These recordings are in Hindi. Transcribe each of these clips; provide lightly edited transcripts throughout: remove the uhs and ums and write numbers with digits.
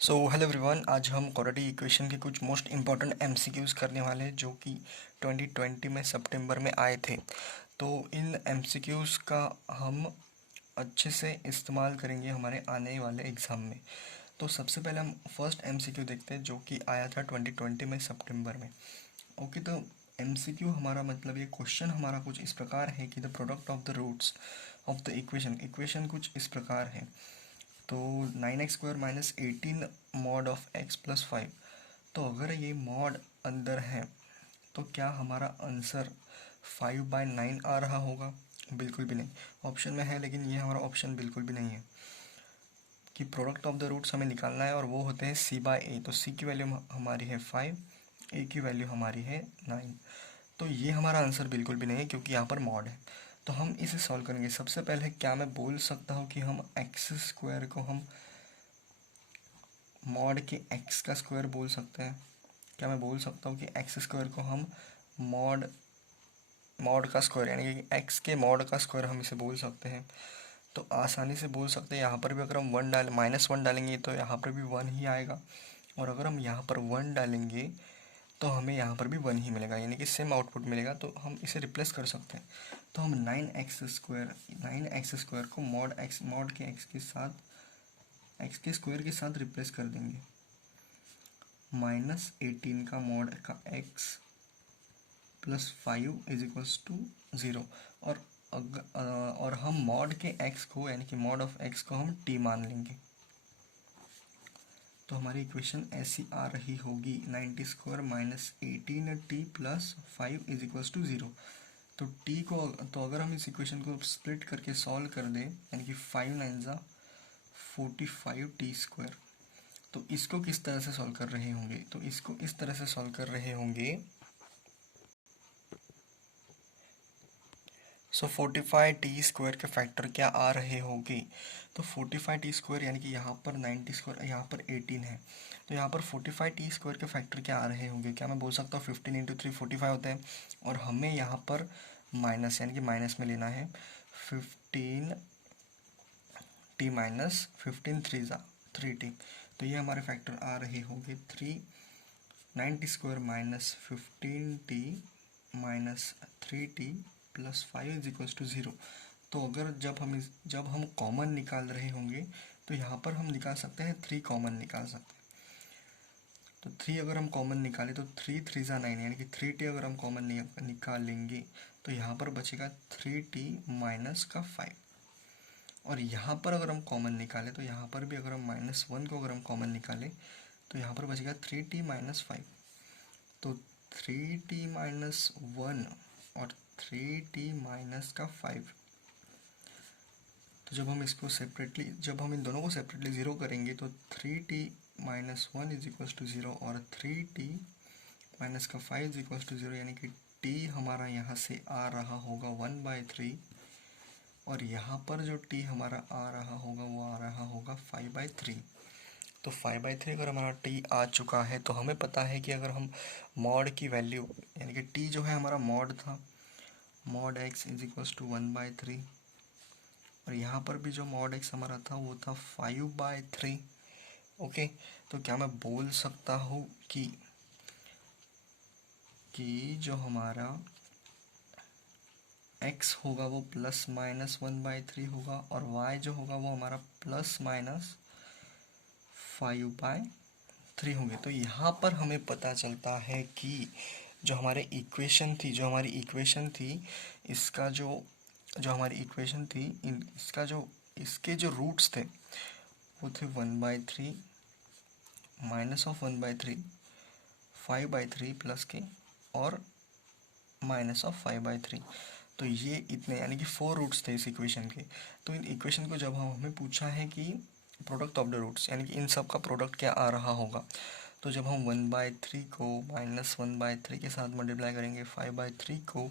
सो हेलो एवरीवन, आज हम क्वाड्रेटिक इक्वेशन के कुछ मोस्ट इंपॉर्टेंट एमसीक्यूज़ करने वाले हैं जो कि 2020 में सितंबर में आए थे। तो इन एमसीक्यूज़ का हम अच्छे से इस्तेमाल करेंगे हमारे आने वाले एग्ज़ाम में। तो सबसे पहले हम फर्स्ट एमसीक्यू देखते हैं जो कि आया था 2020 में सितंबर में। ओके, तो एमसीक्यू हमारा मतलब ये क्वेश्चन हमारा कुछ इस प्रकार है कि the product of the roots of the equation कुछ इस प्रकार है। तो 9x² minus 18 mod of x plus 5। तो अगर ये मॉड अंदर है तो क्या हमारा आंसर 5/9 आ रहा होगा? बिल्कुल भी नहीं। ऑप्शन में है लेकिन ये हमारा ऑप्शन बिल्कुल भी नहीं है कि प्रोडक्ट ऑफ द रूट्स हमें निकालना है और वो होते हैं c/a। तो c की वैल्यू हमारी है 5, a की वैल्यू हमारी है 9। तो ये हमारा आंसर बिल्कुल भी नहीं है क्योंकि यहाँ पर मॉड है। तो हम इसे सॉल्व करेंगे। सबसे पहले क्या मैं बोल सकता हूँ कि हम x² को हम मॉड के x का स्क्वायर बोल सकते हैं? क्या मैं बोल सकता हूँ कि x² को हम मॉड मॉड का स्क्वायर यानी कि x के मॉड का स्क्वायर हम इसे बोल सकते हैं? तो आसानी से बोल सकते हैं। यहाँ पर भी अगर हम -1 डालेंगे तो यहाँ पर भी 1 ही आएगा, और अगर हम यहाँ पर 1 डालेंगे तो हमें यहाँ पर भी 1 ही मिलेगा, यानी कि सेम आउटपुट मिलेगा। तो हम इसे रिप्लेस कर सकते हैं। तो हम 9x² को मॉड के x के स्क्वायर के साथ रिप्लेस कर देंगे। -18 का मॉड का x plus 5 is equals to 0। और हम मॉड के x को यानी कि मॉड ऑफ x को हम t मान लेंगे। तो हमारी इक्वेशन ऐसी आ रही होगी 90² minus 18t plus 5 is equals to 0। तो t को तो अगर हम इस इक्वेशन को स्प्लिट करके सॉल्व कर दें यानी कि 5 9 ज़ा 45t²। तो इसको किस तरह से सॉल्व कर रहे होंगे? तो इसको इस तरह से सॉल्व कर रहे होंगे। सो 45t² के फैक्टर क्या आ रहे होंगे? तो 45t² यानी कि यहाँ पर 90², यहाँ पर 18 है। तो यहाँ पर 45t² के फैक्टर क्या आ रहे होंगे? क्या मैं बोल सकता हूँ 15 × 3 45 होते हैं, और हमें यहाँ पर माइनस यानी कि माइनस में लेना है 15t माइनस 15 3 ज़ा 3t। तो ये हमारे फैक्टर आ रहे होंगे 90² minus 15t minus 3t plus 5 is equals to 0। तो अगर जब हम कॉमन निकाल रहे होंगे तो यहाँ पर हम निकाल सकते हैं 3 कॉमन निकाल सकते हैं। तो 3 अगर हम कॉमन निकालें तो 3 3 ज़ा 9 यानी कि 3t अगर हम कॉमन निकाल लेंगे तो यहाँ पर बचेगा 3t माइनस का 5। और यहाँ पर अगर हम कॉमन निकालें तो यहाँ पर भी अगर हम -1 को अगर हम कॉमन निकालें तो यहाँ पर बचेगा 3t माइनस 5। तो 3t माइनस 1 और 3t माइनस का 5। तो जब हम इन दोनों को सेपरेटली ज़ीरो करेंगे तो 3t minus 1 is equals to 0 और 3t माइनस का 5 इज इक्वल्स टू 0, यानी कि t हमारा यहाँ से आ रहा होगा 1/3, और यहाँ पर जो t हमारा आ रहा होगा वो आ रहा होगा 5/3। तो 5/3 अगर हमारा t आ चुका है तो हमें पता है कि अगर हम मॉड की वैल्यू यानी कि t जो है हमारा मॉड था, mod x is equals to 1/3, और यहाँ पर भी जो मॉड x हमारा था वो था 5/3। ओके, तो क्या मैं बोल सकता हूँ कि जो हमारा x होगा वो प्लस माइनस 1/3 होगा, और y जो होगा वो हमारा प्लस माइनस 5/3 होंगे। तो यहाँ पर हमें पता चलता है कि जो हमारी इक्वेशन थी इसका जो हमारी इक्वेशन थी इसके जो रूट्स थे वो थे 1/3 माइनस ऑफ 1/3 5/3 प्लस के और माइनस ऑफ 5/3। तो ये इतने यानी कि 4 रूट्स थे इस इक्वेशन के। तो इन इक्वेशन को जब हमें पूछा है कि प्रोडक्ट ऑफ द रूट्स यानी कि इन सब का प्रोडक्ट क्या आ रहा होगा, तो जब हम 1/3 को -1/3 के साथ मल्टीप्लाई करेंगे, 5/3 को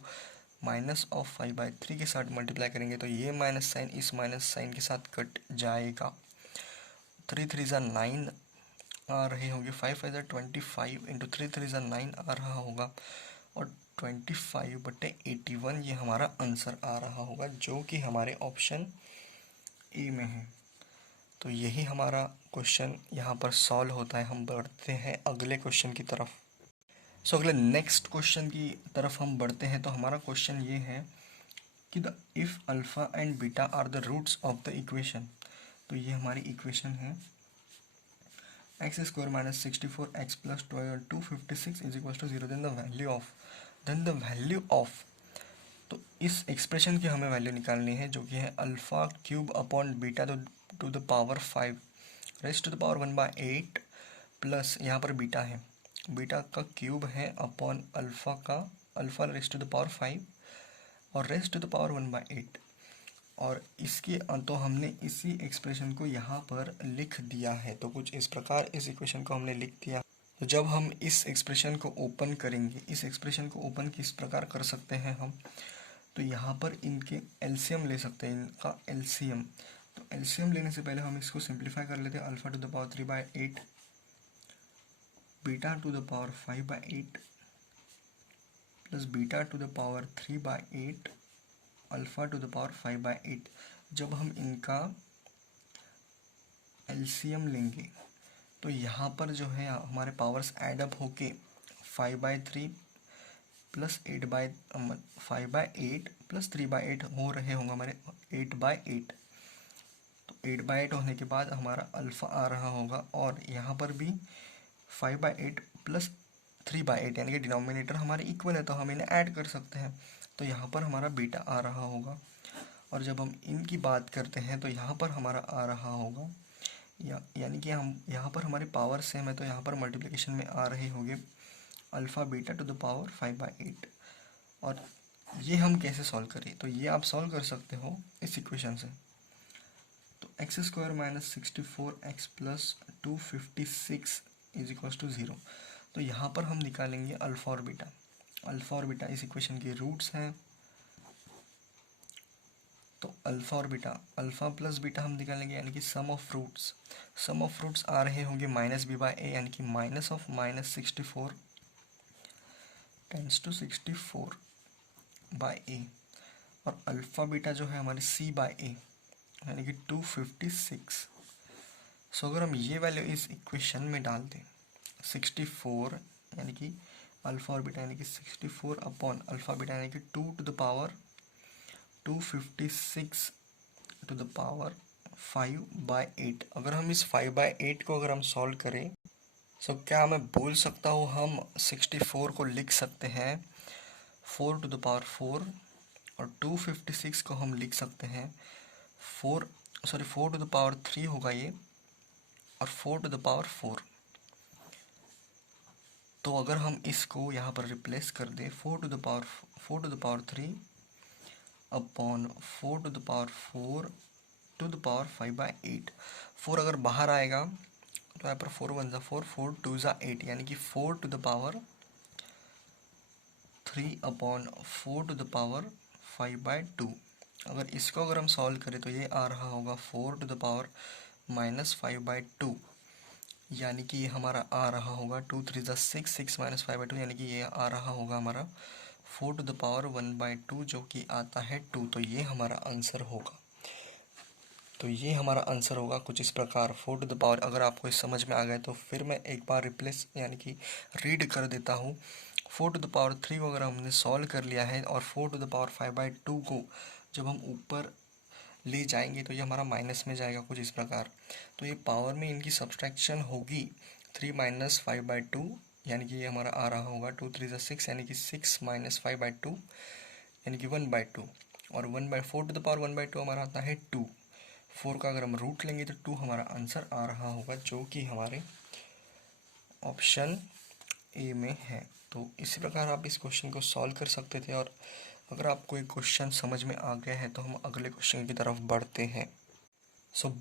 माइनस ऑफ 5/3 के साथ मल्टीप्लाई करेंगे, तो ये माइनस साइन इस माइनस साइन के साथ कट जाएगा। 3 3 ज़ा 9 आ रहे होंगे, 5 5 ज़ा 25 इंटू 3 3 ज़ा 9 आ रहा होगा, और 25/81 ये हमारा आंसर आ रहा होगा जो कि हमारे ऑप्शन ए में है। तो यही हमारा क्वेश्चन यहाँ पर सॉल्व होता है। हम बढ़ते हैं अगले क्वेश्चन की तरफ। अगले नेक्स्ट क्वेश्चन की तरफ हम बढ़ते हैं। तो हमारा क्वेश्चन ये है कि the if alpha and beta are the roots of the equation. तो ये हमारी इक्वेशन है x square minus 64 x plus 256 is equal to 0। Then the value of तो इस एक्सप्रेशन की हमें वैल्यू निकालनी है, जो कि है alpha cube upon beta to the power 5 raised to the power 1/8 plus यहाँ पर बीटा है, बीटा का क्यूब है अपॉन अल्फ़ा का alpha raised to the power 5 और रेस्ट टू द पावर 1/8। और इसके तो हमने इसी एक्सप्रेशन को यहाँ पर लिख दिया है। तो कुछ इस प्रकार इस इक्वेशन को हमने लिख दिया। तो जब हम इस एक्सप्रेशन को ओपन करेंगे, इस एक्सप्रेशन को ओपन किस प्रकार कर सकते हैं हम, तो यहाँ पर इनके एलसीएम ले सकते हैं, इनका एलसीएम। तो एलसीएम लेने से पहले हम इसको सिंप्लीफाई कर लेते हैं। Alpha two the power 3/8 beta to the power 5/8 plus beta to the power 3/8 alpha two the power 5/8। जब हम इनका एलसीएम लेंगे तो यहाँ पर जो है हमारे पावर्स एडअप होके 5/3 प्लस 5/8 प्लस 3/8 हो रहे होंगे हमारे 8/8। तो 8/8 होने के बाद हमारा अल्फ़ा आ रहा होगा और यहाँ पर भी 5/8 प्लस 3/8 यानी कि डिनोमिनेटर हमारे इक्वल है, तो हम इन्हें ऐड कर सकते हैं। तो यहाँ पर हमारा बीटा आ रहा होगा। और जब हम इनकी बात करते हैं तो यहाँ पर हमारा आ रहा होगा यानी कि हम यहाँ पर हमारे पावर सेम है, तो यहाँ पर मल्टीप्लिकेशन में आ रहे होंगे alpha beta to the power 5/8। और ये हम कैसे सॉल्व करें, तो ये आप सॉल्व कर सकते हो इस इक्वेशन से। तो x square minus 64 x plus 256 is equal to 0। तो यहाँ पर हम निकालेंगे अल्फ़ा और बीटा। अल्फ़ा और बीटा इस इक्वेशन के रूट्स हैं। तो अल्फ़ा और बीटा, अल्फ़ा प्लस बीटा हम निकालेंगे यानी कि sum of roots. Sum of roots आ रहे होंगे -b/a यानी कि minus of -64 tense to 64/a। और अल्फ़ा बीटा जो है हमारी c/a यानी कि 256। सो अगर हम ये वैल्यू इस इक्वेशन में डाल दें 64 यानी कि अल्फ़ा और बीटा यानी कि 64 अपॉन अल्फ़ा बीटा यानी कि 2 to the power 256 to the power 5/8। अगर हम इस 5/8 को अगर हम सॉल्व करें तो क्या मैं बोल सकता हूँ हम 64 को लिख सकते हैं 4 टू द पावर 4 और 256 को हम लिख सकते हैं 4 टू द पावर 3 होगा ये और 4 टू द पावर 4। तो अगर हम इसको यहाँ पर रिप्लेस कर दें 4 to the power 3 upon 4 to the power 4 to the power 5/8। 4 अगर बाहर आएगा तो यहाँ पर 4 1 ज़ा 4 4 2 ज़ा 8 यानी कि 4 to the power 3 upon 4 to the power 5/2। अगर इसको अगर हम सॉल्व करें तो ये आ रहा होगा 4 टू द पावर -5/2 यानी कि ये हमारा आ रहा होगा 2 3 ज़ा 6 6 -5/2 यानी कि ये आ रहा होगा हमारा 4 टू द पावर 1/2 जो कि आता है 2। तो ये हमारा आंसर होगा। तो ये हमारा आंसर होगा कुछ इस प्रकार 4 टू द पावर। अगर आपको इस समझ में आ गया तो फिर मैं एक बार रिप्लेस यानी कि रीड कर देता हूँ। 4 टू द पावर 3 को अगर हमने सॉल्व कर लिया है और 4 टू द पावर 5/2 को जब हम ऊपर ले जाएंगे तो ये हमारा माइनस में जाएगा कुछ इस प्रकार। तो ये पावर में इनकी सब्सट्रैक्शन होगी 3 - 5/2 यानी कि ये हमारा आ रहा होगा 2 3 ज़ा 6 यानी कि 6 - 5/2 यानी कि 1/2 और 4 टू द पावर 1/2 हमारा आता है 2। 4 का अगर हम रूट लेंगे तो 2 हमारा आंसर आ रहा होगा जो कि हमारे ऑप्शन ए में है। तो इसी प्रकार आप इस क्वेश्चन को सॉल्व कर सकते थे। और अगर आपको एक क्वेश्चन समझ में आ गया है तो हम अगले क्वेश्चन की तरफ बढ़ते हैं।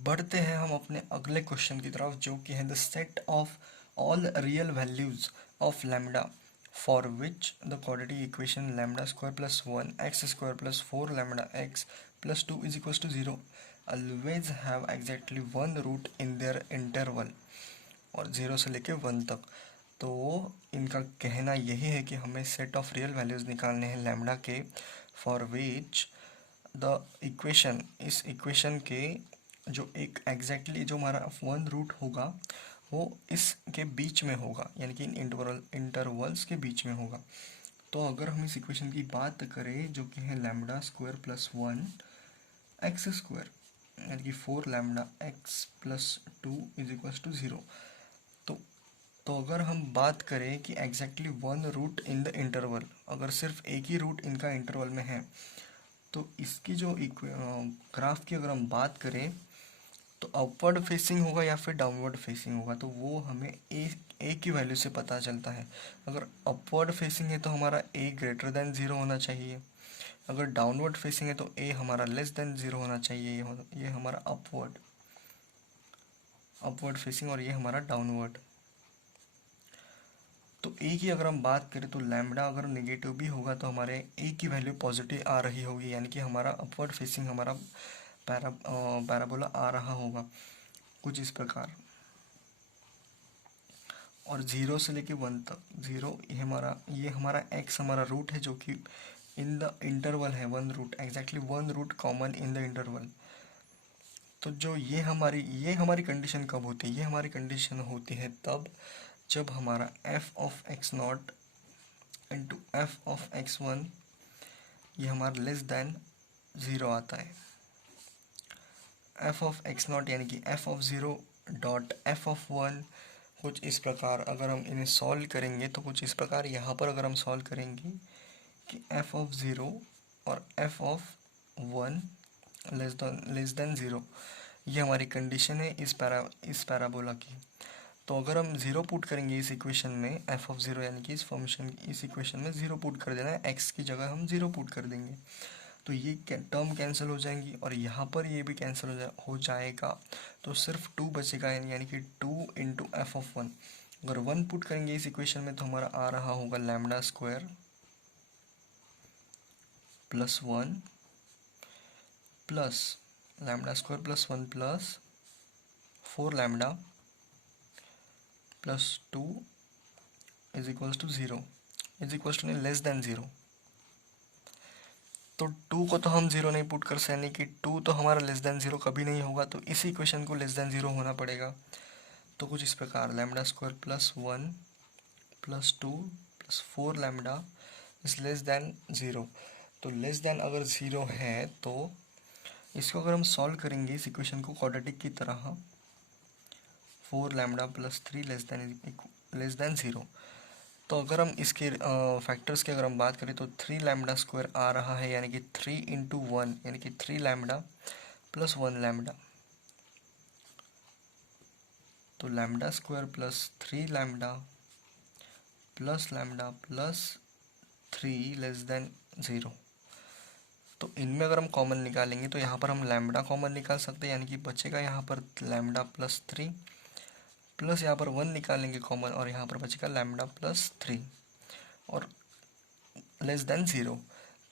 बढ़ते हैं हम अपने अगले क्वेश्चन की तरफ जो कि है the set of all real values of lambda for which the quadratic equation lambda square plus 1 x square plus 4 lambda x plus 2 is equal to 0 always have exactly 1 root in their interval. और 0 से लेके 1 तक। तो इनका कहना यही है कि हमें सेट ऑफ रियल वैल्यूज़ निकालने हैं लैम्डा के फॉर विच द इक्वेशन, इस इक्वेशन के जो एक एग्जैक्टली जो हमारा वन रूट होगा वो इसके बीच में होगा, यानी कि इन इंटरवल्स के बीच में होगा। तो अगर हम इस इक्वेशन की बात करें जो कि है lambda square plus 1 x square, यानी कि 4 lambda x plus 2 is equal to 0। तो अगर हम बात करें कि exactly one root in the interval, अगर सिर्फ एक ही रूट इनका इंटरवल में है, तो इसकी जो ग्राफ की अगर हम बात करें तो अपवर्ड फेसिंग होगा या फिर डाउनवर्ड फेसिंग होगा, तो वो हमें ए की वैल्यू से पता चलता है। अगर अपवर्ड फेसिंग है तो हमारा ए ग्रेटर देन 0 होना चाहिए, अगर डाउनवर्ड फेसिंग है तो ए हमारा लेस देन 0 होना चाहिए। ये हमारा अपवर्ड फेसिंग और ये हमारा डाउनवर्ड। तो ए की अगर हम बात करें तो लैम्बडा अगर नेगेटिव भी होगा तो हमारे ए की वैल्यू पॉजिटिव आ रही होगी, यानी कि हमारा अपवर्ड फेसिंग हमारा पैराबोला आ रहा होगा कुछ इस प्रकार। और 0 से लेके 1 तक, 0 ये हमारा एक्स हमारा रूट है जो कि इन द इंटरवल है, one root, exactly one root common in the interval. तो जो ये हमारी कंडीशन कब होती है, ये हमारी कंडीशन होती है तब जब हमारा F of x not into F of x one ये हमारा लेस देन 0 आता है। एफ ऑफ एक्स नॉट यानी कि F of 0 dot F of 1 कुछ इस प्रकार अगर हम इन्हें सॉल्व करेंगे तो कुछ इस प्रकार यहाँ पर अगर हम सॉल्व करेंगे कि एफ ऑफ 0 और एफ ऑफ 1 लेस देन 0, ये हमारी कंडीशन है इस पैराबोला की। तो अगर हम 0 पुट करेंगे इस इक्वेशन में, एफ ऑफ 0 यानी कि इस इक्वेशन में 0 पुट कर देना है, एक्स की जगह हम 0 पुट कर देंगे, तो ये टर्म कैंसिल हो जाएंगी और यहाँ पर ये भी कैंसिल हो जाएगा। तो सिर्फ 2 बचेगा, यानी कि 2 इंटू एफ ऑफ 1। अगर 1 पुट करेंगे इस इक्वेशन में तो हमारा आ रहा होगा lambda square plus 1 plus lambda square plus 1 plus 4 lambda plus 2 is equals to 0, is equals to less than 0। तो 2 को तो हम 0 नहीं पुट कर सकते, यानी कि 2 तो हमारा लेस देन 0 कभी नहीं होगा, तो इसी इक्वेशन को लेस देन 0 होना पड़ेगा। तो कुछ इस प्रकार lambda square plus 1 plus 2 plus 4 lambda is less than 0। तो लेस देन अगर 0 है तो इसको अगर हम सॉल्व करेंगे इस इक्वेशन को क्वाड्रेटिक की तरह, 4 लैम्डा प्लस 3 लेस देन 0। तो अगर हम इसके फैक्टर्स की अगर हम बात करें तो 3 लैम्डा स्क्वायर आ रहा है, यानी कि 3 इंटू 1 यानी कि 3 लैम्डा प्लस 1 लैम्डा। तो lambda square plus 3 lambda plus 3 less than 0। तो इनमें अगर हम कॉमन निकालेंगे तो यहाँ पर हम लैम्डा कॉमन निकाल सकते हैं, यानी कि बचेगा यहाँ पर लैम्डा प्लस 3 प्लस यहाँ पर 1 निकालेंगे कॉमन और यहाँ पर बचेगा लैम्डा प्लस 3 और लेस देन 0।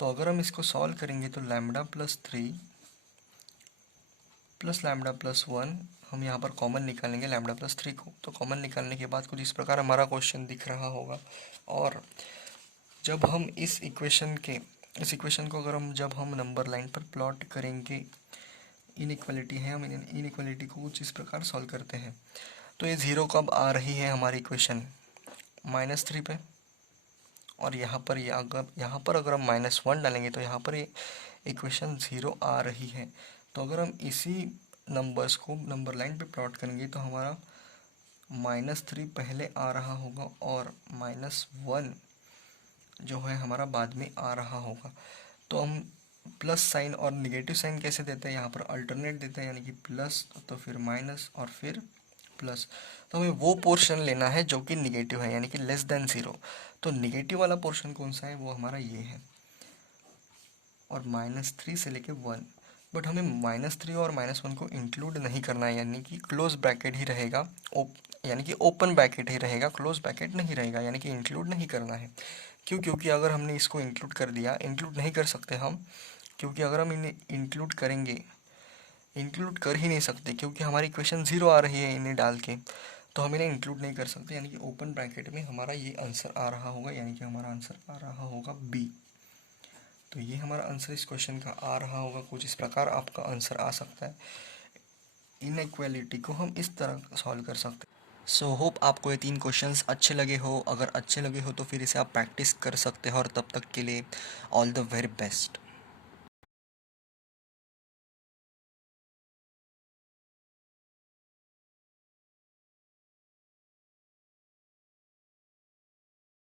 तो अगर हम इसको सॉल्व करेंगे तो lambda plus 3 plus lambda plus 1 हम यहाँ पर कॉमन निकालेंगे लैम्डा प्लस 3 को। तो कॉमन निकालने के बाद कुछ इस प्रकार हमारा क्वेश्चन दिख रहा होगा। और जब हम इस इक्वेशन को जब हम नंबर लाइन पर प्लॉट करेंगे, इनइक्वालिटी है, हम इनइक्वालिटी को कुछ इस प्रकार सॉल्व करते हैं। तो ये 0 कब आ रही है हमारी इक्वेशन, -3 पे, और यहाँ पर अगर हम -1 डालेंगे तो यहाँ पर ये इक्वेशन 0 आ रही है। तो अगर हम इसी नंबर्स को नंबर लाइन पे प्लॉट करेंगे तो हमारा -3 पहले आ रहा होगा और -1 जो है हमारा बाद में आ रहा होगा। तो हम प्लस साइन और निगेटिव साइन कैसे देते हैं, यहाँ पर अल्टरनेट देते हैं, यानी कि प्लस तो फिर माइनस और फिर प्लस। तो हमें वो पोर्शन लेना है जो कि निगेटिव है, यानी कि लेस देन 0। तो निगेटिव वाला पोर्शन कौन सा है, वो हमारा ये है, और -3 से लेके 1। बट हमें -3 और -1 को इंक्लूड नहीं करना है, यानी कि क्लोज ब्रैकेट ही रहेगा, यानी कि ओपन ब्रैकेट ही रहेगा, क्लोज ब्रैकेट नहीं रहेगा, यानी कि इंक्लूड नहीं करना है। क्योंकि अगर हमने इसको इंक्लूड कर दिया, इंक्लूड नहीं कर सकते हम, क्योंकि अगर हम इन्हें इंक्लूड करेंगे, इंक्लूड कर ही नहीं सकते क्योंकि हमारी इक्वेशन 0 आ रही है इन्हें डाल के, तो हम इन्हें इंक्लूड नहीं कर सकते, यानी कि ओपन ब्रैकेट में हमारा ये आंसर आ रहा होगा, यानी कि हमारा आंसर आ रहा होगा बी। तो ये हमारा आंसर इस क्वेश्चन का आ रहा होगा, कुछ इस प्रकार आपका आंसर आ सकता है। इनइक्वालिटी को हम इस तरह सॉल्व कर सकते हैं। सो होप आपको ये 3 क्वेश्चंस अच्छे लगे हो। अगर अच्छे लगे हो तो फिर इसे आप प्रैक्टिस कर सकते हो, और तब तक के लिए ऑल द वेरी बेस्ट।